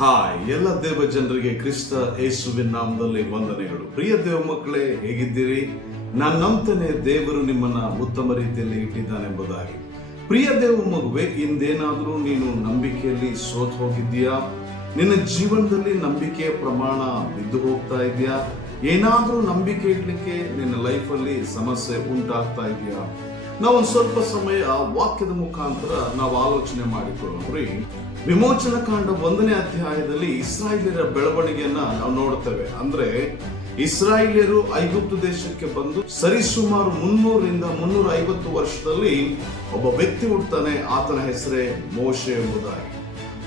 Hi, ಎಲ್ಲ ದೇವ ಜನರಿಗೆ ಕ್ರಿಸ್ತ ಯೇಸುವಿನ ನಾಮದಲ್ಲಿ ವಂದನೆಗಳು. ಪ್ರಿಯ ದೇವ ಮಕ್ಕಳೇ, ಹೇಗಿದ್ದೀರಿ? ನಾನು ನಂಬ್ತೇನೆ, ದೇವರು ನಿಮ್ಮನ್ನ ಉತ್ತಮ ರೀತಿಯಲ್ಲಿ ಇಟ್ಟಿದ್ದಾನೆಂಬುದಾಗಿ ಪ್ರಿಯ ದೇವ ಮಗುವೆ, ಇಂದೇನಾದರೂ ನೀನು ನಂಬಿಕೆಯಲ್ಲಿ ಸೋತ್ ಹೋಗಿದ್ದೀಯಾ? ನಿನ್ನ ಜೀವನದಲ್ಲಿ ನಂಬಿಕೆಯ ಪ್ರಮಾಣ ಬಿದ್ದು ಹೋಗ್ತಾ ಇದೆಯಾ? ಏನಾದರೂ ನಂಬಿಕೆ ಇಡ್ಲಿಕ್ಕೆ ನಿನ್ನ ಲೈಫಲ್ಲಿ ಸಮಸ್ಯೆ ಉಂಟಾಗ್ತಾ ಇದೆಯಾ? ನಾವು ಸ್ವಲ್ಪ ಸಮಯ ವಾಕ್ಯದ ಮುಖಾಂತರ ನಾವು ಆಲೋಚನೆ ಮಾಡಿಕೊಳ್ಳೋಣ್ರಿ ವಿಮೋಚನ ಕಾಂಡ ಒಂದನೇ ಅಧ್ಯಾಯದಲ್ಲಿ ಇಸ್ರಾಯೇಲಿಯರ ಬೆಳವಣಿಗೆಯನ್ನ ನಾವು ನೋಡುತ್ತೇವೆ. ಅಂದ್ರೆ ಇಸ್ರಾಯೇಲಿಯರು ಐಗುಪ್ತ ದೇಶಕ್ಕೆ ಬಂದು ಸರಿಸುಮಾರು ಮುನ್ನೂರಿಂದ ಮುನ್ನೂರ ಐವತ್ತು ವರ್ಷದಲ್ಲಿ ಒಬ್ಬ ವ್ಯಕ್ತಿ ಹುಡ್ತಾನೆ ಆತನ ಹೆಸರೇ ಮೋಶೆ ಎಂಬುದಾಗಿ.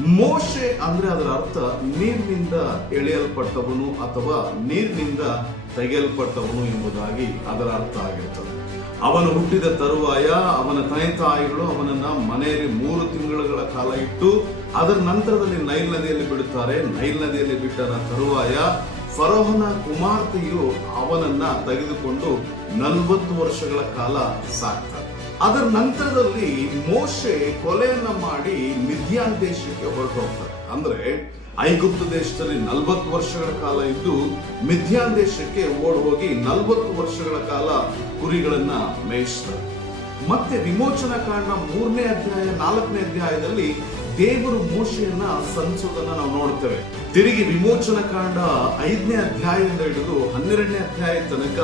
ಮೋಶೆ ಅಂದ್ರೆ ಅದರ ಅರ್ಥ ನೀರಿನಿಂದ ಎಳೆಯಲ್ಪಟ್ಟವನು ಅಥವಾ ನೀರಿನಿಂದ ತೆಗೆಯಲ್ಪಟ್ಟವನು ಎಂಬುದಾಗಿ ಅದರ ಅರ್ಥ ಆಗಿರ್ತದೆ. ಅವನು ಹುಟ್ಟಿದ ತರುವಾಯ ಅವನ ತಂದೆ ತಾಯಿಗಳು ಅವನನ್ನ ಮನೆಯಲ್ಲಿ ಮೂರು ತಿಂಗಳುಗಳ ಕಾಲ ಇಟ್ಟು ಅದರ ನಂತರದಲ್ಲಿ ನೈಲ್ ನದಿಯಲ್ಲಿ ಬಿಡುತ್ತಾರೆ. ನೈಲ್ ನದಿಯಲ್ಲಿ ಬಿಟ್ಟನ ತರುವಾಯ ಫರೋಹನ ಕುಮಾರ್ತೆಯು ಅವನನ್ನ ತೆಗೆದುಕೊಂಡು ನಲವತ್ತು ವರ್ಷಗಳ ಕಾಲ ಸಾಕ್ತಾರೆ ಅದರ ನಂತರದಲ್ಲಿ ಮೋಶೆ ಕೊಲೆಯನ್ನ ಮಾಡಿ ಮಿಥ್ಯಾನ್ ದೇಶಕ್ಕೆ ಹೊರಟು ಹೋಗ್ತಾರೆ ಅಂದ್ರೆ ಐಗುಪ್ತ ದೇಶದಲ್ಲಿ ನಲವತ್ತು ವರ್ಷಗಳ ಕಾಲ ಇದ್ದು ಮಿಥ್ಯಾನ್ ದೇಶಕ್ಕೆ ಓಡ್ ಹೋಗಿ ನಲವತ್ತು ವರ್ಷಗಳ ಕಾಲ ಕುರಿಗಳನ್ನ ಮೇಯಿಸ್ತಾರೆ ಮತ್ತೆ ವಿಮೋಚನಾ ಕಾಂಡ ಮೂರನೇ ಅಧ್ಯಾಯ, ನಾಲ್ಕನೇ ಅಧ್ಯಾಯದಲ್ಲಿ ದೇವರು ಮೋಶೆಯನ್ನ ಸಂಸೋದನ್ನ ನಾವು ನೋಡ್ತೇವೆ. ತಿರುಗಿ ವಿಮೋಚನ ಕಾಂಡ ಐದನೇ ಅಧ್ಯಾಯದಿಂದ ಹಿಡಿದು ಹನ್ನೆರಡನೇ ಅಧ್ಯಾಯ ತನಕ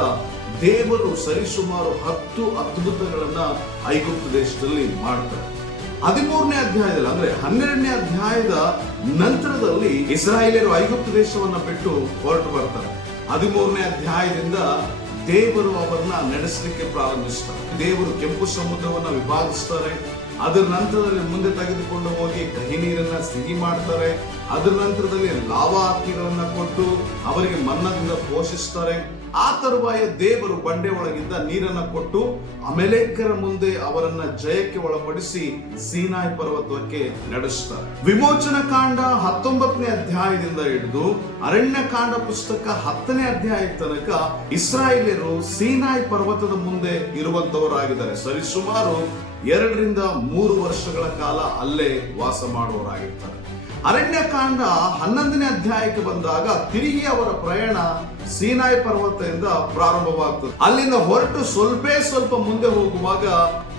ದೇವರು ಸರಿಸುಮಾರು ಹತ್ತು ಅದ್ಭುತಗಳನ್ನ ಐಗುಪ್ತ ದೇಶದಲ್ಲಿ ಮಾಡ್ತಾರೆ. ಹದಿಮೂರನೇ ಅಧ್ಯಾಯದಲ್ಲಿ, ಅಂದ್ರೆ ಹನ್ನೆರಡನೇ ಅಧ್ಯಾಯದ ನಂತರದಲ್ಲಿ ಇಸ್ರಾಯೇಲರು ಐಗುಪ್ತ ದೇಶವನ್ನ ಬಿಟ್ಟು ಹೊರಟು ಬರ್ತಾರೆ. ಹದಿಮೂರನೇ ಅಧ್ಯಾಯದಿಂದ ದೇವರು ಅವರನ್ನ ನಡೆಸಲಿಕ್ಕೆ ಪ್ರಾರಂಭಿಸ್ತಾರೆ. ದೇವರು ಕೆಂಪು ಸಮುದ್ರವನ್ನು ವಿಭಾಗಿಸ್ತಾರೆ. ಅದರ ನಂತರದಲ್ಲಿ ಮುಂದೆ ತೆಗೆದುಕೊಂಡು ಹೋಗಿ ಕಹಿ ನೀರನ್ನ ಸಿಹಿ ಮಾಡ್ತಾರೆ. ಅದರ ನಂತರದಲ್ಲಿ ಲಾವಾ ಹಕ್ಕಿಗಳನ್ನ ಕೊಟ್ಟು ಅವರಿಗೆ ಮನ್ನದಿಂದ ಪೋಷಿಸ್ತಾರೆ. ಆ ತರುವಾಯ ದೇವರು ಬಂಡೆ ಒಳಗಿಂದ ನೀರನ್ನ ಕೊಟ್ಟು ಅಮೆಲೇಕರ ಮುಂದೆ ಅವರನ್ನ ಜಯಕ್ಕೆ ಒಳಪಡಿಸಿ ಸೀನಾಯ್ ಪರ್ವತಕ್ಕೆ ನಡೆಸ್ತಾರೆ. ವಿಮೋಚನ ಕಾಂಡ ಹತ್ತೊಂಬತ್ತನೇ ಅಧ್ಯಾಯದಿಂದ ಹಿಡಿದು ಅರಣ್ಯ ಕಾಂಡ ಪುಸ್ತಕ ಹತ್ತನೇ ಅಧ್ಯಾಯ ತನಕ ಇಸ್ರಾಯೇಲಿಯರು ಸೀನಾಯ್ ಪರ್ವತದ ಮುಂದೆ ಇರುವಂತವರಾಗಿದ್ದಾರೆ. ಸರಿಸುಮಾರು ಎರಡರಿಂದ ಮೂರು ವರ್ಷಗಳ ಕಾಲ ಅಲ್ಲೇ ವಾಸ ಮಾಡುವವರಾಗಿರ್ತಾರೆ. ಅರಣ್ಯಕಾಂಡ ಹನ್ನೊಂದನೇ ಅಧ್ಯಾಯಕ್ಕೆ ಬಂದಾಗ ತಿರುಗಿ ಅವರ ಪ್ರಯಾಣ ಸೀನಾಯಿ ಪರ್ವತದಿಂದ ಪ್ರಾರಂಭವಾಗ್ತದೆ. ಅಲ್ಲಿಂದ ಹೊರಟು ಸ್ವಲ್ಪ ಸ್ವಲ್ಪ ಮುಂದೆ ಹೋಗುವಾಗ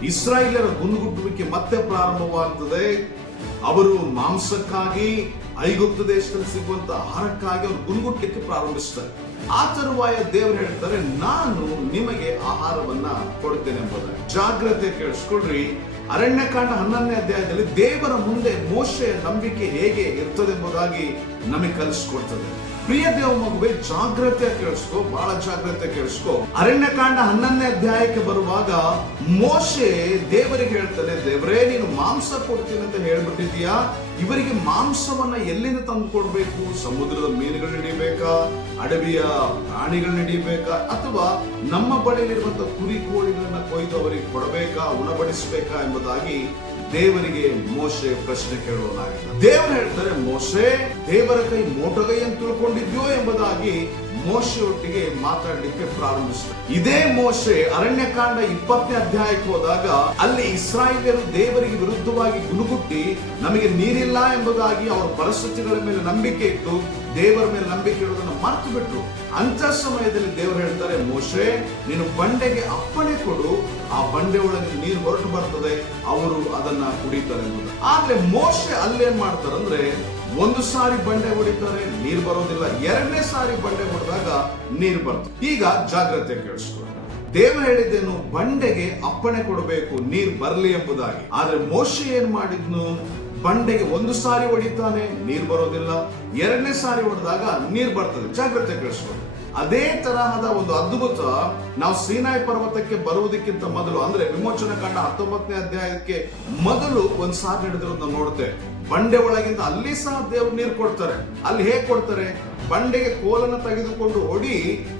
ಇಸ್ರಾಯೇಲರ ಗುಂಡುಗುಟ್ಟುವಿಕೆ ಮತ್ತೆ ಪ್ರಾರಂಭವಾಗ್ತದೆ. ಅವರು ಮಾಂಸಕ್ಕಾಗಿ ಐಗುಪ್ತ ದೇಶದಲ್ಲಿ ಸಿಗುವಂತ ಆಹಾರಕ್ಕಾಗಿ ಅವರು ಗುಂಗುಟ್ಲಿಕ್ಕೆ ಪ್ರಾರಂಭಿಸ್ತಾರೆ. ಆ ತರುವಾಯ ದೇವರು ಹೇಳ್ತಾರೆ, ನಾನು ನಿಮಗೆ ಆಹಾರವನ್ನ ಕೊಡ್ತೇನೆ ಎಂಬುದಾಗಿ. ಜಾಗ್ರತೆ ಕೇಳಿಸ್ಕೊಳ್ರಿ. ಅರಣ್ಯಕಾಂಡ ಹನ್ನೊಂದನೇ ಅಧ್ಯಾಯದಲ್ಲಿ ದೇವರ ಮುಂದೆ ಮೋಶೆಯ ನಂಬಿಕೆ ಹೇಗೆ ಇರ್ತದೆ ಎಂಬುದಾಗಿ ನಮಗೆ ಕಲಿಸ್ಕೊಡ್ತದೆ. ಪ್ರಿಯ ದೇವ ಮಗುವೆ ಜಾಗ್ರತೆ ಕೇಳಿಸ್ಕೋ ಬಹಳ ಜಾಗ್ರತೆ ಕೇಳಿಸ್ಕೋ. ಅರಣ್ಯಕಾಂಡ ಹನ್ನೊಂದನೇ ಅಧ್ಯಾಯಕ್ಕೆ ಬರುವಾಗ ಮೋಶೆ ದೇವರಿಗೆ ಹೇಳ್ತಾನೆ, ದೇವರೇ, ನೀನು ಮಾಂಸ ಕೊಡ್ತೀನಿ ಅಂತ ಹೇಳ್ಬಿಟ್ಟಿದ್ಯಾ ಇವರಿಗೆ ಮಾಂಸವನ್ನ ಎಲ್ಲಿಂದ ತಂದು ಕೊಡ್ಬೇಕು? ಸಮುದ್ರದ ಮೀನುಗಳು ಹಿಡಿಬೇಕಾ? ಅಡವಿಯ ಪ್ರಾಣಿಗಳು ಹಿಡಿಬೇಕಾ? ಅಥವಾ ನಮ್ಮ ಬಳಿಯಲ್ಲಿರುವಂತಹ ಕುರಿ ಕೋಳಿಗಳನ್ನ ಕೊಯ್ದು ಅವರಿಗೆ ಕೊಡಬೇಕಾ, ಉಣಬಡಿಸಬೇಕಾ ಎಂಬುದಾಗಿ ದೇವರಿಗೆ ಮೋಶೆ ಪ್ರಶ್ನೆ ಕೇಳುವುದಾಗಿದೆ ದೇವರು ಹೇಳ್ತಾರೆ ಮೋಶೆ ದೇವರ ಕೈ ಮೋಟಗೈ ಅಂತ ತಿಳ್ಕೊಂಡಿದ್ಯೋ ಎಂಬುದಾಗಿ ಮೋಶೆಯೊಟ್ಟಿಗೆ ಮಾತಾಡಲಿಕ್ಕೆ ಪ್ರಾರಂಭಿಸಿದ ಇದೇ ಮೋಶೆ ಅರಣ್ಯಕಾಂಡ ಇಪ್ಪತ್ತನೇ ಅಧ್ಯಾಯಕ್ಕೆ ಹೋದಾಗ ಅಲ್ಲಿ ಇಸ್ರಾಯೇಲರು ದೇವರಿಗೆ ವಿರುದ್ಧವಾಗಿ ಗುನುಗುಟ್ಟಿ ನಮಗೆ ನೀರಿಲ್ಲ ಎಂಬುದಾಗಿ ಅವರ ಪರಿಸ್ಥಿತಿಗಳ ಮೇಲೆ ನಂಬಿಕೆ ಇಟ್ಟು, ದೇವರ ಮೇಲೆ ನಂಬಿಕೆ ಇಡುವುದನ್ನು ಮರೆತು ಬಿಟ್ಟರು ಅಂತ ಸಮಯದಲ್ಲಿ ದೇವರು ಹೇಳ್ತಾರೆ, ಮೋಶೆ, ನೀನು ಬಂಡೆಗೆ ಅಪ್ಪಣೆ ಕೊಡು, ಆ ಬಂಡೆ ಒಳಗೆ ನೀರು ಹೊರಟು ಬರ್ತದೆ, ಅವರು ಅದನ್ನ ಕುಡಿತಾರೆ. ಎಂಬುದು ಆದ್ರೆ ಮೋಶೆ ಅಲ್ಲೇನ್ ಮಾಡ್ತಾರೆ ಅಂದ್ರೆ ಒಂದು ಸಾರಿ ಬಂಡೆ ಹೊಡಿತಾರೆ ನೀರು ಬರೋದಿಲ್ಲ, ಎರಡನೇ ಸಾರಿ ಬಂಡೆ ಹೊಡೆದಾಗ ನೀರು ಬರ್ತದೆ. ಈಗ ಜಾಗ್ರತೆ ಕೇಳಿಸ್ಕೊಳ್ಳಿ. ದೇವರು ಹೇಳಿದ್ದೇನು, ಬಂಡೆಗೆ ಅಪ್ಪಣೆ ಕೊಡಬೇಕು, ನೀರು ಬರಲಿ ಎಂಬುದಾಗಿ. ಆದ್ರೆ ಮೋಶೆ ಏನ್ ಮಾಡಿದ್ನು? ಬಂಡೆಗೆ ಒಂದು ಸಾರಿ ಹೊಡಿತಾನೆ, ನೀರು ಬರೋದಿಲ್ಲ. ಎರಡನೇ ಸಾರಿ ಹೊಡೆದಾಗ ನೀರು ಬರ್ತದೆ. ಜಾಗ್ರತೆ ಕೇಳಿಸ್ಕೊಳ್ಳಿ. ಅದೇ ತರಹದ ಒಂದು ಅದ್ಭುತ ನಾವು ಸೀನಾಯಿ ಪರ್ವತಕ್ಕೆ ಬರುವುದಕ್ಕಿಂತ ಮೊದಲು, ಅಂದ್ರೆ ವಿಮೋಚನ ಕಾಂಡ ಹತ್ತೊಂಬತ್ತನೇ ಅಧ್ಯಾಯಕ್ಕೆ ಮೊದಲು ಒಂದ್ ಸಾರ್ ಹಿಡಿದಿರೋದು ನಾವು ಬಂಡೆ ಒಳಗಿಂದ ಅಲ್ಲಿ ಸಹ ದೇವ್ರು ನೀರು ಕೊಡ್ತಾರೆ. ಅಲ್ಲಿ ಹೇಗೆ ಕೊಡ್ತಾರೆ? ಬಂಡೆಗೆ ಕೋಲನ್ನು ತೆಗೆದುಕೊಂಡು ಹೊಡಿ,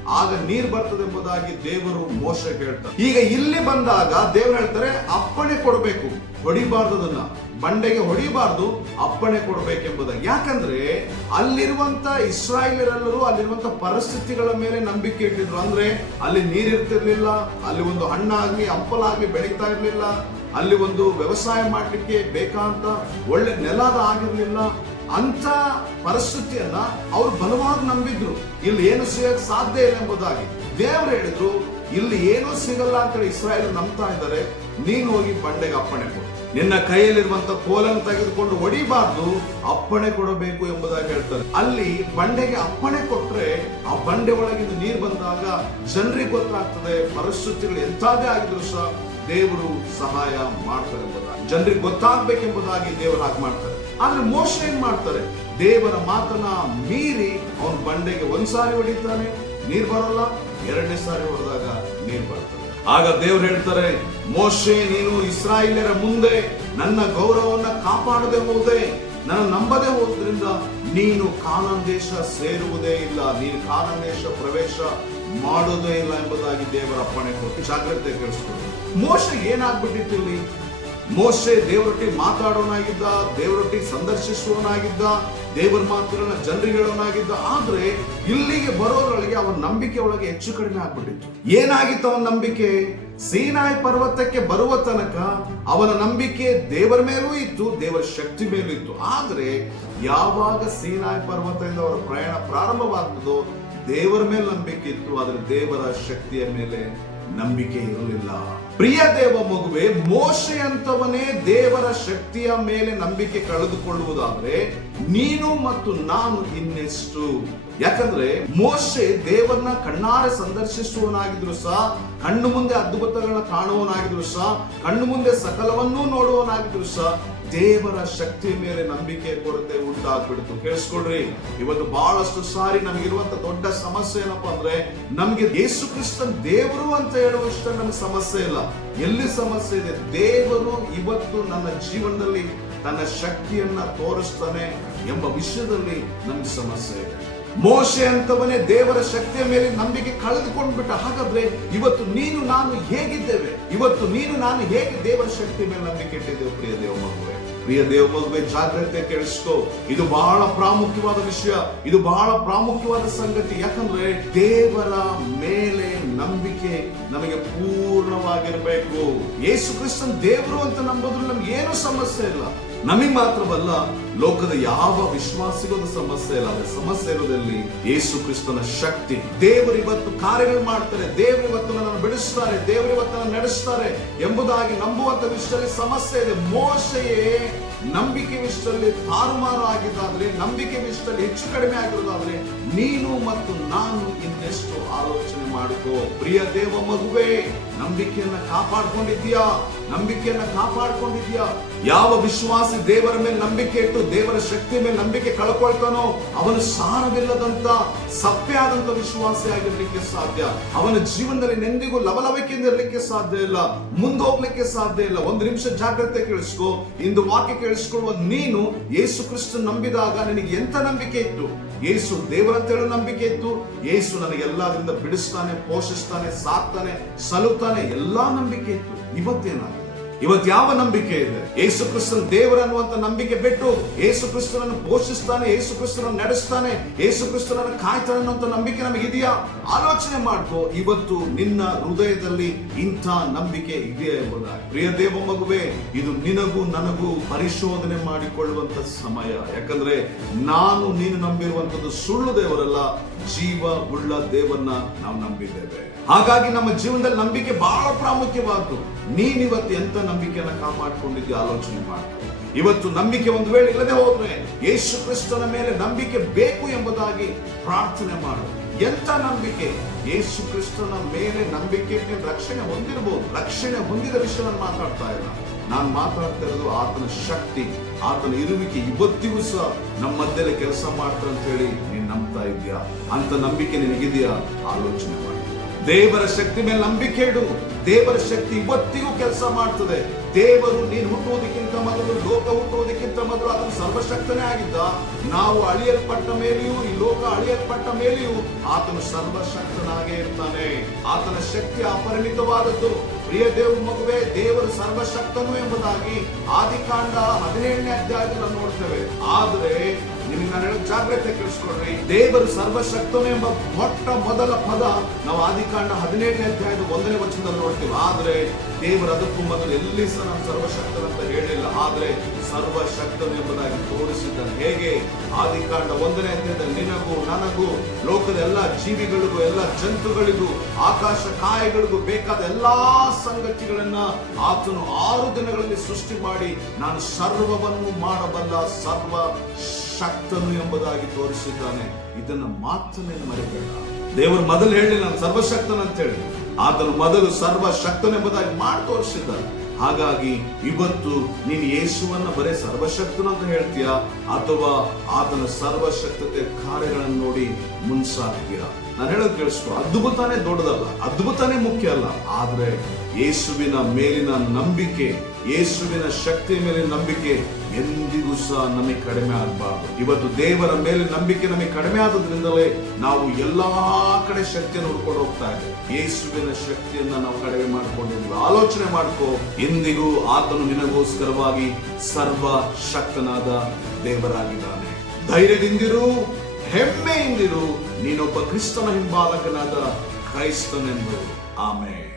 ಆಗ ನೀರ್ ಬರ್ತದೆ ಎಂಬುದಾಗಿ ದೇವರು ಮೋಶ ಹೇಳ್ತಾರೆ. ಈಗ ಇಲ್ಲಿ ಬಂದಾಗ ದೇವ್ರು ಹೇಳ್ತಾರೆ, ಅಪ್ಪಣೆ ಕೊಡಬೇಕು, ಹೊಡಿಬಾರ್ದು ಅದನ್ನ. ಬಂಡೆಗೆ ಹೊಡಿಬಾರ್ದು ಅಪ್ಪಣೆ ಕೊಡಬೇಕೆಂಬುದಾಗಿ ಯಾಕಂದ್ರೆ ಅಲ್ಲಿರುವಂತ ಇಸ್ರಾಯೇಲರೆಲ್ಲರೂ ಅಲ್ಲಿರುವಂತ ಪರಿಸ್ಥಿತಿಗಳ ಮೇಲೆ ನಂಬಿಕೆ ಇಟ್ಟಿದ್ರು. ಅಂದ್ರೆ ಅಲ್ಲಿ ನೀರಿರ್ತಿರ್ಲಿಲ್ಲ, ಅಲ್ಲಿ ಒಂದು ಹಣ್ಣಾಗ್ಲಿ, ಹಂಪಲಾಗ್ಲಿ ಬೆಳೀತಾ ಇರ್ಲಿಲ್ಲ, ಅಲ್ಲಿ ಒಂದು ವ್ಯವಸಾಯ ಮಾಡಲಿಕ್ಕೆ ಬೇಕಾಂತ ಒಳ್ಳೆ ನೆಲದ ಆಗಿರಲಿಲ್ಲ. ಅಂತ ಪರಿಸ್ಥಿತಿಯನ್ನ ಅವ್ರು ಬಲವಾಗಿ ನಂಬಿದ್ರು. ಇಲ್ಲಿ ಏನು ಸಿಗಕ್ ಸಾಧ್ಯ ಇಲ್ಲ ಎಂಬುದಾಗಿ. ದೇವರು ಹೇಳಿದ್ರು, ಇಲ್ಲಿ ಏನೂ ಸಿಗಲ್ಲ ಅಂತೇಳಿ ಇಸ್ರಾಯೇಲ್ ನಂಬ್ತಾ ಇದ್ದಾರೆ. ನೀನು ಹೋಗಿ ಬಂಡೆಗೆ ಅಪ್ಪಣೆ ಕೊಡು. ನಿನ್ನ ಕೈಯಲ್ಲಿರುವಂತ ಕೋಲನ್ನು ತೆಗೆದುಕೊಂಡು ಹೊಡಿಬಾರ್ದು, ಅಪ್ಪಣೆ ಕೊಡಬೇಕು ಎಂಬುದಾಗಿ ಹೇಳ್ತಾರೆ. ಅಲ್ಲಿ ಬಂಡೆಗೆ ಅಪ್ಪಣೆ ಕೊಟ್ರೆ ಆ ಬಂಡೆ ಒಳಗಿಂದ ನೀರು ಬಂದಾಗ ಜನರಿಗೆ ಗೊತ್ತಾಗ್ತದೆ, ಪರಿಸ್ಥಿತಿಗಳು ಎಂತಾದೇ ಆಗಿದ್ರು ಸಹ ದೇವರು ಸಹಾಯ ಮಾಡ್ತಾರೆ ಎಂಬುದಾಗಿ. ಜನರಿಗೆ ಗೊತ್ತಾಗ್ಬೇಕೆಂಬುದಾಗಿ ದೇವರು ಹಾಗೆ ಮಾಡ್ತಾರೆ. ಆದ್ರೆ ಮೋಸ ಏನ್ ಮಾಡ್ತಾರೆ? ದೇವರ ಮಾತನ್ನ ಮೀರಿ ಅವನು ಬಂಡೆಗೆ ಒಂದ್ಸಾರಿ ಹೊಡಿತಾನೆ, ನೀರ್ ಬರಲ್ಲ, ಎರಡನೇ ಸಾರಿ ಹೊಡೆದಾಗ ನೀರ್ ಬರ್ತದೆ. ಆಗ ದೇವ್ರು ಹೇಳ್ತಾರೆ, ಮೋಶೆ, ನೀನು ಇಸ್ರಾಯೇಲರ ಮುಂದೆ ನನ್ನ ಗೌರವವನ್ನ ಕಾಪಾಡದೆ ಹೋದೆ. ನನ್ನ ನಂಬದೆ ಹೋದ್ರಿಂದ ನೀನು ಕಾನನ್ ದೇಶ ಸೇರುವುದೇ ಇಲ್ಲ. ನೀನು ಕಾನನ್ ದೇಶ ಪ್ರವೇಶ ಮಾಡೋದೇ ಇಲ್ಲ ಎಂಬುದಾಗಿ ದೇವರ ಅಪ್ಪಣೆ ಕೊಟ್ಟು ಜಾಗ್ರತೆ ಕೇಳಿಸ್ಕೊಂಡು ಮೋಶ ಏನಾಗ್ಬಿಟ್ಟಿತ್ತು ಇಲ್ಲಿ? ಮೋಶೆ ದೇವರೊಟ್ಟಿಗೆ ಮಾತಾಡೋನಾಗಿದ್ದ ದೇವರೊಟ್ಟಿಗೆ ಸಂದರ್ಶಿಸುವವನಾಗಿದ್ದ, ದೇವರ ಮಾತುಗಳನ್ನ ಜನರಿಗೆ ಹೇಳೋನಾಗಿದ್ದ. ಆದ್ರೆ ಇಲ್ಲಿಗೆ ಬರೋದ್ರೊಳಗೆ ಅವನ ನಂಬಿಕೆ ಒಳಗೆ ಹೆಚ್ಚು ಕಡಿಮೆ ಆಗ್ಬಿಟ್ಟಿತ್ತು. ಏನಾಗಿತ್ತು ಅವನ ನಂಬಿಕೆ? ಸೀನಾಯಿ ಪರ್ವತಕ್ಕೆ ಬರುವ ತನಕ ಅವನ ನಂಬಿಕೆ ದೇವರ ಮೇಲೂ ಇತ್ತು, ದೇವರ ಶಕ್ತಿ ಮೇಲೂ ಇತ್ತು. ಆದ್ರೆ ಯಾವಾಗ ಸೀನಾಯಿ ಪರ್ವತದಿಂದ ಅವರ ಪ್ರಯಾಣ ಪ್ರಾರಂಭವಾಗ್ತದೋ ದೇವರ ಮೇಲೆ ನಂಬಿಕೆ ಇತ್ತು, ಆದ್ರೆ ದೇವರ ಶಕ್ತಿಯ ಮೇಲೆ ನಂಬಿಕೆ ಇರಲಿಲ್ಲ. ಪ್ರಿಯ ದೇವ ಮಗುವೆ ಮೋಶೆ ಅಂತವನೇ ದೇವರ ಶಕ್ತಿಯ ಮೇಲೆ ನಂಬಿಕೆ ಕಳೆದುಕೊಳ್ಳುವುದಾದ್ರೆ ನೀನು ಮತ್ತು ನಾನು ಇನ್ನೆಷ್ಟು? ಯಾಕಂದ್ರೆ ಮೋಶೆ ದೇವರನ್ನ ಕಣ್ಣಾರೆ ಸಂದರ್ಶಿಸುವನಾಗಿದ್ರು ಸಹ, ಕಣ್ಣು ಮುಂದೆ ಅದ್ಭುತಗಳನ್ನ ಕಾಣುವನಾಗಿದ್ರು ಸಹ, ಕಣ್ಣು ಮುಂದೆ ಸಕಲವನ್ನೂ ನೋಡುವನಾಗಿದ್ರು ಸಹ ದೇವರ ಶಕ್ತಿ ಮೇಲೆ ನಂಬಿಕೆ ಕೊರತೆ ಉಂಟಾಗ್ಬಿಡ್ತು. ಕೇಳಿಸ್ಕೊಡ್ರಿ ಇವತ್ತು ಬಹಳಷ್ಟು ಸಾರಿ ನಮಗಿರುವಂತ ದೊಡ್ಡ ಸಮಸ್ಯೆ ಏನಪ್ಪಾ ಅಂದ್ರೆ, ನಮ್ಗೆ ಯೇಸು ಕ್ರಿಸ್ತನ್ ದೇವರು ಅಂತ ಹೇಳುವಷ್ಟು ನಮ್ಗೆ ಸಮಸ್ಯೆ ಇಲ್ಲ. ಎಲ್ಲಿ ಸಮಸ್ಯೆ ಇದೆ? ದೇವರು ಇವತ್ತು ನನ್ನ ಜೀವನದಲ್ಲಿ ತನ್ನ ಶಕ್ತಿಯನ್ನ ತೋರಿಸ್ತಾನೆ ಎಂಬ ವಿಷಯದಲ್ಲಿ ನಮ್ಗೆ ಸಮಸ್ಯೆ ಇದೆ. ಮೋಶೆ ಅಂತವನೇ ದೇವರ ಶಕ್ತಿಯ ಮೇಲೆ ನಂಬಿಕೆ ಕಳೆದುಕೊಂಡ್ಬಿಟ್ಟ ಹಾಗಾದ್ರೆ ಇವತ್ತು ನೀನು, ನಾನು ಹೇಗಿದ್ದೇವೆ? ಇವತ್ತು ನೀನು, ನಾನು ಹೇಗೆ ದೇವರ ಶಕ್ತಿ ಮೇಲೆ ನಂಬಿಕೆ ಇಟ್ಟಿದ್ದೇವೆ ಪ್ರಿಯ ದೇವ ಮಗುವೆ? ಪ್ರಿಯ ದೇವ ಮಗುವೆ, ಜಾಗ್ರತೆ ಕೇಳಿಸ್ಕೋ. ಇದು ಬಹಳ ಪ್ರಾಮುಖ್ಯವಾದ ವಿಷಯ. ಇದು ಬಹಳ ಪ್ರಾಮುಖ್ಯವಾದ ಸಂಗತಿ. ಯಾಕಂದ್ರೆ ದೇವರ ಮೇಲೆ ನಂಬಿಕೆ ನಮಗೆ ಪೂರ್ಣವಾಗಿರಬೇಕು. ಯೇಸು ಕ್ರಿಸ್ತನ್ ದೇವರು ಅಂತ ನಂಬೋದ್ರಲ್ಲಿ ನಮ್ಗೆ ಏನು ಸಮಸ್ಯೆ ಇಲ್ಲ. ನಮಗೆ ಮಾತ್ರವಲ್ಲ, ಲೋಕದ ಯಾವ ವಿಶ್ವಾಸಿಗೂ ಸಮಸ್ಯೆ ಇಲ್ಲ. ಅದೇ ಸಮಸ್ಯೆ ಇರೋದಲ್ಲಿ ಯೇಸು ಕ್ರಿಸ್ತನ ಶಕ್ತಿ. ದೇವರು ಇವತ್ತು ಕಾರ್ಯಗಳು ಮಾಡ್ತಾರೆ. ದೇವರು ಇವತ್ತು ನನ್ನನ್ನು ಬಿಡಿಸ್ತಾರೆ. ದೇವರು ಇವತ್ತು ನನ್ನ ನಡೆಸ್ತಾರೆ ಎಂಬುದಾಗಿ ನಂಬುವಂತ ವಿಷಯದಲ್ಲಿ ಸಮಸ್ಯೆ ಇದೆ. ಮೋಶೆಯೇ ನಂಬಿಕೆ ವಿಷಯದಲ್ಲಿ ತಾರುಮಾರು ಆಗಿದ್ದಾದ್ರೆ, ನಂಬಿಕೆ ವಿಷಯದಲ್ಲಿ ಹೆಚ್ಚು ಕಡಿಮೆ ಆಗಿರೋದಾದ್ರೆ, ನೀನು ಮತ್ತು ನಾನು ಇನ್ನೆಷ್ಟು ಆಲೋಚನೆ ಮಾಡಿಕೋ. ಪ್ರಿಯ ದೇವ ಮಗುವೆ, ನಂಬಿಕೆಯನ್ನ ಕಾಪಾಡ್ಕೊಂಡಿದ್ಯಾ ನಂಬಿಕೆಯನ್ನ ಕಾಪಾಡ್ಕೊಂಡಿದ್ಯಾ ಯಾವ ವಿಶ್ವಾಸಿ ದೇವರ ಮೇಲೆ ನಂಬಿಕೆ ಇಟ್ಟು ದೇವರ ಶಕ್ತಿ ಮೇಲೆ ನಂಬಿಕೆ ಕಳ್ಕೊಳ್ತಾನೋ ಅವನು ಸಾರವಿಲ್ಲದಂತ, ಸಪ್ಪೆ ಆದಂತ ವಿಶ್ವಾಸಿ ಆಗಿರ್ಲಿಕ್ಕೆ ಸಾಧ್ಯ. ಅವನ ಜೀವನದಲ್ಲಿ ನೆಂದಿಗೂ ಲವಲವಿಕೆಯಿಂದ ಇರಲಿಕ್ಕೆ ಸಾಧ್ಯ ಇಲ್ಲ. ಮುಂದೋಗ್ಲಿಕ್ಕೆ ಸಾಧ್ಯ ಇಲ್ಲ. ಒಂದು ನಿಮಿಷ ಜಾಗ್ರತೆ ಕೇಳಿಸ್ಕೋ. ಇಂದು ವಾಕ್ಯ ಕೇಳಿಸ್ಕೊಳ್ಳುವ ನೀನು ಯೇಸು ಕ್ರಿಸ್ತನ್ ನಂಬಿದಾಗ ನಿನಗೆ ಎಂತ ನಂಬಿಕೆ ಇತ್ತು? ಯೇಸು ದೇವರಂತ ಹೇಳೋ ನಂಬಿಕೆ ಇತ್ತು. ಯೇಸು ನನಗೆ ಎಲ್ಲಾದ್ರಿಂದ ಬಿಡಿಸ್ತಾನೆ, ಪೋಷಿಸ್ತಾನೆ, ಸಾಕ್ತಾನೆ ಸಲುತ್ತಾನೆ ಎಲ್ಲಾ ನಂಬಿಕೆ ಇತ್ತು. ಇವತ್ತೇನಾಗಿದೆ ಇವತ್ತು ಯಾವ ನಂಬಿಕೆ ಇದೆ? ಏಸು ಕ್ರಿಸ್ತನ ದೇವರು ಅನ್ನುವಂತ ನಂಬಿಕೆ ಬಿಟ್ಟು ಏಸು ಕ್ರಿಸ್ತನನ್ನು ಪೋಷಿಸ್ತಾನೆ ಏಸು ಕ್ರಿಸ್ತನನ್ನು ನಡೆಸ್ತಾನೆ ಏಸು ಕ್ರಿಸ್ತನನ್ನು ಕಾಯ್ತಾನೆ ಅನ್ನುವಂತ ನಂಬಿಕೆ ನಮಗೆ ಇದೆಯಾ? ಆಲೋಚನೆ ಮಾಡ್ಕೋ. ಇವತ್ತು ನಿನ್ನ ಹೃದಯದಲ್ಲಿ ಇಂಥ ನಂಬಿಕೆ ಇದೆಯಾ ಎಂಬುದಾಗಿ. ಪ್ರಿಯ ದೇವ ಮಗುವೆ ಇದು ನಿನಗೂ ನನಗೂ ಪರಿಶೋಧನೆ ಮಾಡಿಕೊಳ್ಳುವಂತ ಸಮಯ. ಯಾಕಂದ್ರೆ ನಾನು ನೀನು ನಂಬಿರುವಂತದ್ದು ಸುಳ್ಳು ದೇವರಲ್ಲ, ಜೀವ ಉಳ್ಳ ದೇವನ್ನ ನಾವು ನಂಬಿದ್ದೇವೆ. ಹಾಗಾಗಿ ನಮ್ಮ ಜೀವನದಲ್ಲಿ ನಂಬಿಕೆ ಬಹಳ ಪ್ರಾಮುಖ್ಯವಾದ್ದು. ನೀನಿವತ್ತು ಎಂತ ನಂಬಿಕೆಯನ್ನ ಕಾಪಾಡ್ಕೊಂಡಿದ್ಯಾ ಆಲೋಚನೆ ಮಾಡು. ಇವತ್ತು ನಂಬಿಕೆ ಒಂದು ವೇಳೆ ಇಲ್ಲದೆ ಹೋದ್ರೆ ಯೇಸು ಕ್ರಿಸ್ತನ ಮೇಲೆ ನಂಬಿಕೆ ಬೇಕು ಎಂಬುದಾಗಿ ಪ್ರಾರ್ಥನೆ ಮಾಡು. ಎಂತ ನಂಬಿಕೆ? ಯೇಸು ಕ್ರಿಸ್ತನ ಮೇಲೆ ನಂಬಿಕೆ ರಕ್ಷಣೆ ಹೊಂದಿರಬಹುದು. ರಕ್ಷಣೆ ಹೊಂದಿದ ವಿಷಯ ನಾನು ಮಾತಾಡ್ತಾ ಇಲ್ಲ. ನಾನು ಮಾತಾಡ್ತಾ ಇರೋದು ಆತನ ಶಕ್ತಿ, ಆತನ ಇರುವಿಕೆ ಇವತ್ತಿಗೂ ಸಹ ನಮ್ಮ ಮಧ್ಯದಲ್ಲಿ ಕೆಲಸ ಮಾಡ್ತಾರೆ ಅಂತ ಹೇಳಿ ನೀನು ನಂಬ್ತಾ ಇದೆಯಾ ಅಂತ ನಂಬಿಕೆ ನಿನಗಿದೆಯಾ? ಆಲೋಚನೆ ದೇವರ ಶಕ್ತಿ ಮೇಲೆ ನಂಬಿಕೆ ಇಡು. ದೇವರ ಶಕ್ತಿ ಇವತ್ತಿಗೂ ಕೆಲಸ ಮಾಡ್ತದೆ. ದೇವರು ನೀನು ಹುಟ್ಟುವುದಕ್ಕಿಂತ ಮೊದಲು, ಲೋಕ ಹುಟ್ಟುವುದಕ್ಕಿಂತ ಮೊದಲು ಅದನ್ನು ಸರ್ವಶಕ್ತನೇ ಆಗಿದ್ದ. ನಾವು ಅಳಿಯಲ್ಪಟ್ಟ ಮೇಲೆಯೂ, ಈ ಲೋಕ ಅಳಿಯಲ್ಪಟ್ಟ ಮೇಲೆಯೂ ಆತನು ಸರ್ವಶಕ್ತನಾಗೇ ಇರ್ತಾನೆ. ಆತನ ಶಕ್ತಿ ಅಪರಿಮಿತವಾದದ್ದು ಪ್ರಿಯ ದೇವ ಮಗುವೆ, ದೇವರು ಸರ್ವಶಕ್ತನು ಎಂಬುದಾಗಿ ಆದಿಕಾಂಡ ಹದಿನೇಳನೇ ಅಧ್ಯಾಯದಲ್ಲಿ ನೋಡ್ತೇವೆ. ಆದ್ರೆ ನಾನು ಹೇಳೋ ಜಾಗ್ರತೆ ಕಳಿಸ್ಕೊಡ್ರಿ ದೇವರು ಸರ್ವಶಕ್ತನು ಎಂಬ ಮೊಟ್ಟ ಮೊದಲ ಪದ ನಾವು ಆದಿಕಾಂಡ ಹದಿನೇಳನೇ ಅಧ್ಯಾಯದ ಒಂದನೇ ವಚನದಲ್ಲಿ ನೋಡ್ತೀವಿ. ಆದ್ರೆ ದೇವರು ಅದಕ್ಕೂ ಮೊದಲು ಎಲ್ಲಿ ಸಹ ನಾನು ಸರ್ವಶಕ್ತನಂತ ಹೇಳಿಲ್ಲ ಆದ್ರೆ ಸರ್ವಶಕ್ತನು ಎಂಬುದಾಗಿ ತೋರಿಸಿದ್ದಾನೆ. ಹೇಗೆ? ಆದಿಕಾಂಡ ಒಂದನೇ ಅಧ್ಯಾಯದಲ್ಲಿ ನಿನಗೂ ನನಗೂ ಲೋಕದ ಎಲ್ಲ ಜೀವಿಗಳಿಗೂ, ಎಲ್ಲ ಜಂತುಗಳಿಗೂ, ಆಕಾಶ ಕಾಯಗಳಿಗೂ ಬೇಕಾದ ಎಲ್ಲಾ ಸಂಗತಿಗಳನ್ನ ಆತನು ಆರು ದಿನಗಳಲ್ಲಿ ಸೃಷ್ಟಿ ಮಾಡಿ, ನಾನು ಸರ್ವವನ್ನು ಮಾಡಬಲ್ಲ ಸರ್ವ ಶಕ್ತನು ಎಂಬುದಾಗಿ ತೋರಿಸಿದ್ದಾನೆ. ಇದನ್ನ ಮಾತನ್ನೇನು ಮರಿಬೇಡ. ದೇವರು ಮೊದಲು ಹೇಳಿ ನಾನು ಸರ್ವಶಕ್ತನ ಅಂತ ಹೇಳಿ ಆತನು ಮೊದಲು ಸರ್ವಶಕ್ತನೆಂಬುದಾಗಿ ಮಾಡಿ ತೋರಿಸಿದ್ದಾನೆ. ಹಾಗಾಗಿ ಇವತ್ತು ನೀನು ಯೇಸುವನ್ನ ಬರೇ ಸರ್ವಶಕ್ತನ ಅಂತ ಹೇಳ್ತೀಯಾ? ಅಥವಾ ಆತನ ಸರ್ವಶಕ್ತತೆ ಕಾರ್ಯಗಳನ್ನು ನೋಡಿ ಮುನ್ಸಾಗ್ತೀಯ ನಾನು ಹೇಳೋದು ಕೇಳಿಸ್ಕೊ. ಅದ್ಭುತನೇ ದೊಡ್ಡದಲ್ಲ, ಅದ್ಭುತನೇ ಮುಖ್ಯ ಅಲ್ಲ. ಆದ್ರೆ ಯೇಸುವಿನ ಮೇಲಿನ ನಂಬಿಕೆ, ಯೇಸುವಿನ ಶಕ್ತಿಯ ಮೇಲಿನ ನಂಬಿಕೆ ಎಂದಿಗೂ ಸಹ ನಮಗೆ ಕಡಿಮೆ ಆಗಬಾರ್ದು. ಇವತ್ತು ದೇವರ ಮೇಲೆ ನಂಬಿಕೆ ನಮಗೆ ಕಡಿಮೆ ಆದ್ರಿಂದಲೇ ನಾವು ಎಲ್ಲಾ ಕಡೆ ಶಕ್ತಿಯನ್ನು ಹುಡ್ಕೊಂಡು ಹೋಗ್ತಾ ಇದ್ದೇವೆ. ಯೇಸುವಿನ ಶಕ್ತಿಯನ್ನ ನಾವು ಕಡಿಮೆ ಮಾಡಿಕೊಂಡಿದ್ವಿ ಆಲೋಚನೆ ಮಾಡ್ಕೋ. ಎಂದಿಗೂ ಆತನು ನಿನಗೋಸ್ಕರವಾಗಿ ಸರ್ವ ಶಕ್ತನಾದ ದೇವರಾಗಿದ್ದಾನೆ. ಧೈರ್ಯದಿಂದಿರು, ಹೆಮ್ಮೆಯಿಂದಿರು, ನೀನೊಬ್ಬ ಕ್ರಿಸ್ತನ ಹಿಂಬಾಲಕನಾದ ಕ್ರೈಸ್ತನೆಂದು ಆಮೇಲೆ